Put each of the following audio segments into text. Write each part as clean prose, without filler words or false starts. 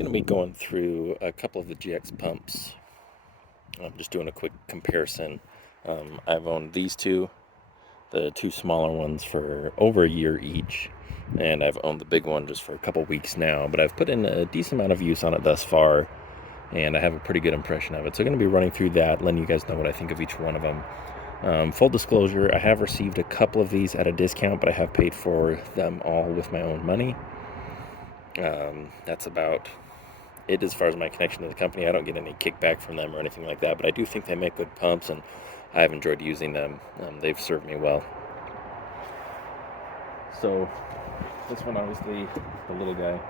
going to be going through a couple of the GX pumps. I'm just doing a quick comparison. I've owned these two, the two smaller ones, for over a year each, and I've owned the big one just for a couple weeks now, but I've put in a decent amount of use on it thus far, and I have a pretty good impression of it. So I'm going to be running through that, letting you guys know what I think of each one of them. Full disclosure, I have received a couple of these at a discount, but I have paid for them all with my own money. That's about it as far as my connection to the company. I don't get any kickback from them or anything like that, but I do think they make good pumps, and I have enjoyed using them. They've served me well. So this one, obviously, the little guy,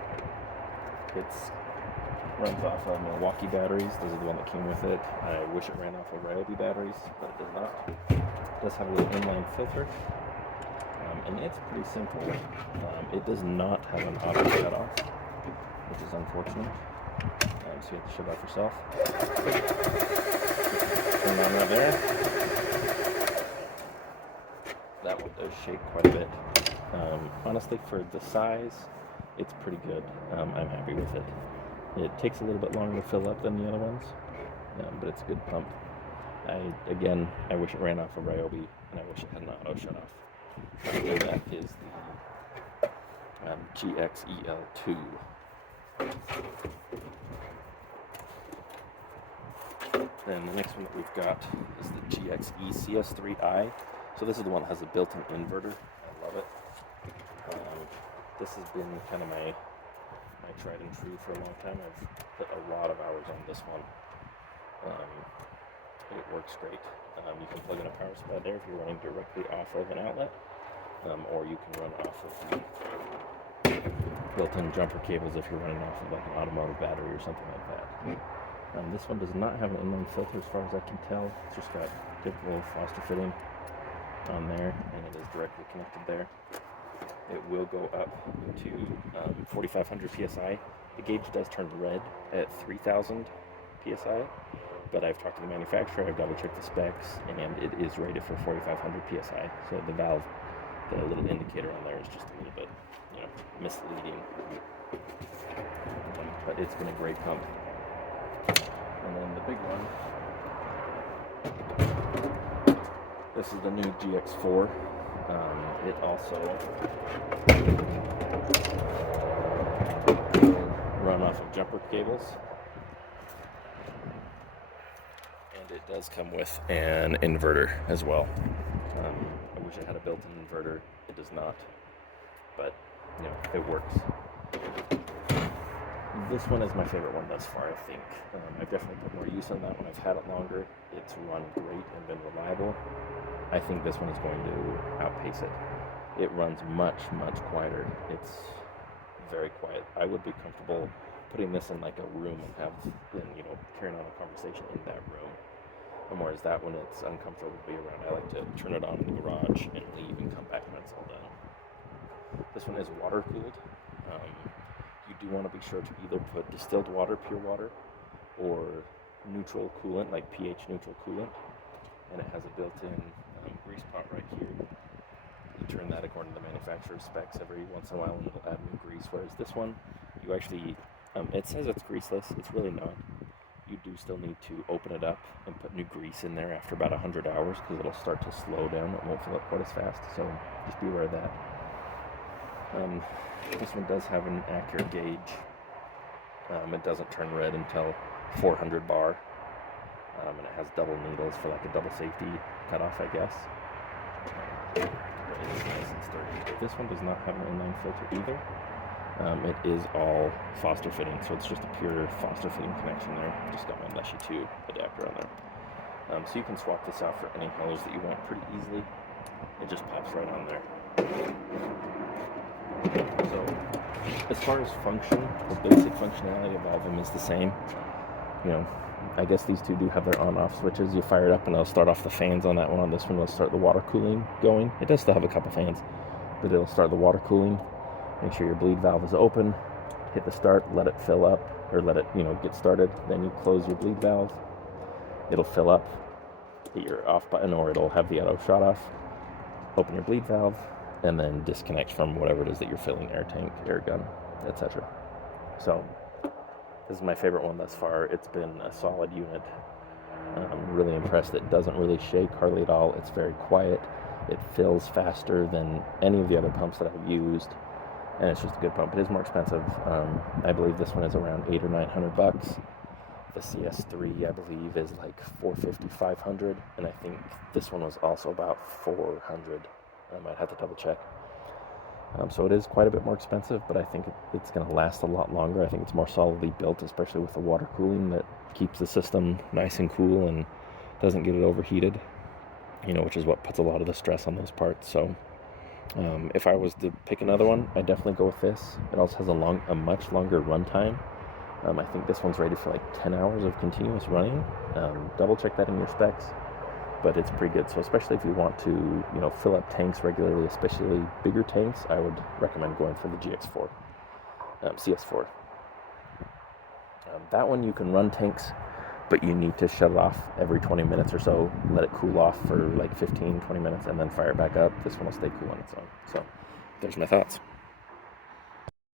runs off of Milwaukee batteries. This is the one that came with it. I wish it ran off of Ryobi batteries, but it does not. It does have a little inline filter, and it's pretty simple. It does not have an auto shut off, which is unfortunate. So you have to shut off yourself. Turn it on right there. That one does shake quite a bit. Honestly, for the size, it's pretty good. I'm happy with it. It takes a little bit longer to fill up than the other ones, but it's a good pump. I wish it ran off of Ryobi, and I wish it had an auto shut off. And that is the GXEL2. Then the next one that we've got is the GXE CS3i. So this is the one that has a built-in inverter. I love it. This has been kind of my tried and true for a long time. I've put a lot of hours on this one. It works great. You can plug in a power supply there if you're running directly off of an outlet, or you can run off of the built-in jumper cables if you're running off of like an automotive battery or something like that. This one does not have an inline filter as far as I can tell. It's just got typical Foster fitting on there, and it is directly connected there. It will go up to 4,500 psi. The gauge does turn red at 3,000 psi, but I've talked to the manufacturer, I've double checked the specs, and it is rated for 4,500 psi. So the valve, the little indicator on there is just a little bit, misleading. But it's been a great pump. And then the big one, this is the new GX4. It also run off of jumper cables, and it does come with an inverter as well. I wish it had a built-in inverter. It does not, but it works. This one is my favorite one thus far, I think. I've definitely put more use on that one. I've had it longer. It's run great and been reliable. I think this one is going to outpace it. It runs much, much quieter. It's very quiet. I would be comfortable putting this in like a room and carrying on a conversation in that room. Whereas that one, it's uncomfortable to be around. I like to turn it on in the garage and leave and come back when it's all done. This one is water cooled. You do want to be sure to either put distilled water, pure water, or neutral coolant, like pH neutral coolant. And it has a built-in grease pot right here. You turn that according to the manufacturer's specs every once in a while, and it'll add new grease. Whereas this one, you actually, it says it's greaseless. It's really not. You do still need to open it up and put new grease in there after about 100 hours, because it'll start to slow down. It won't fill up quite as fast. So just be aware of that. This one does have an accurate gauge. It doesn't turn red until 400 bar. And it has double needles for like a double safety cutoff, I guess. This one does not have an inline filter either. It is all Foster fitting, so it's just a pure Foster fitting connection there. Just got my Leshy 2 adapter on there. So you can swap this out for any hose that you want pretty easily. It just pops right on there. So as far as function, the basic functionality of all of them is the same. I guess these two do have their on-off switches. You fire it up and it'll start off the fans on that one. On this one, it'll start the water cooling going. It does still have a couple fans, but it'll start the water cooling. Make sure your bleed valve is open. Hit the start, let it fill up, or let it, get started. Then you close your bleed valve. It'll fill up. Hit your off button, or it'll have the auto shut off. Open your bleed valve, and then disconnect from whatever it is that you're filling, air tank, air gun, etc. So This is my favorite one thus far. It's been a solid unit. I'm really impressed. It doesn't really shake hardly at all. It's very quiet. It fills faster than any of the other pumps that I've used, and it's just a good pump. It is more expensive. I believe this one is around $800 or $900. The CS3, I believe, is like $450, $500, and I think this one was also about $400. I might have to double check. So it is quite a bit more expensive, but I think it's going to last a lot longer. I think it's more solidly built, especially with the water cooling that keeps the system nice and cool and doesn't get it overheated, which is what puts a lot of the stress on those parts. So if I was to pick another one, I'd definitely go with this. It also has a much longer run time. I think this one's rated for like 10 hours of continuous running. Double check that in your specs, but it's pretty good. So especially if you want to, fill up tanks regularly, especially bigger tanks, I would recommend going for the CS4. That one you can run tanks, but you need to shut it off every 20 minutes or so, let it cool off for like 15, 20 minutes, and then fire it back up. This one will stay cool on its own. So there's my thoughts.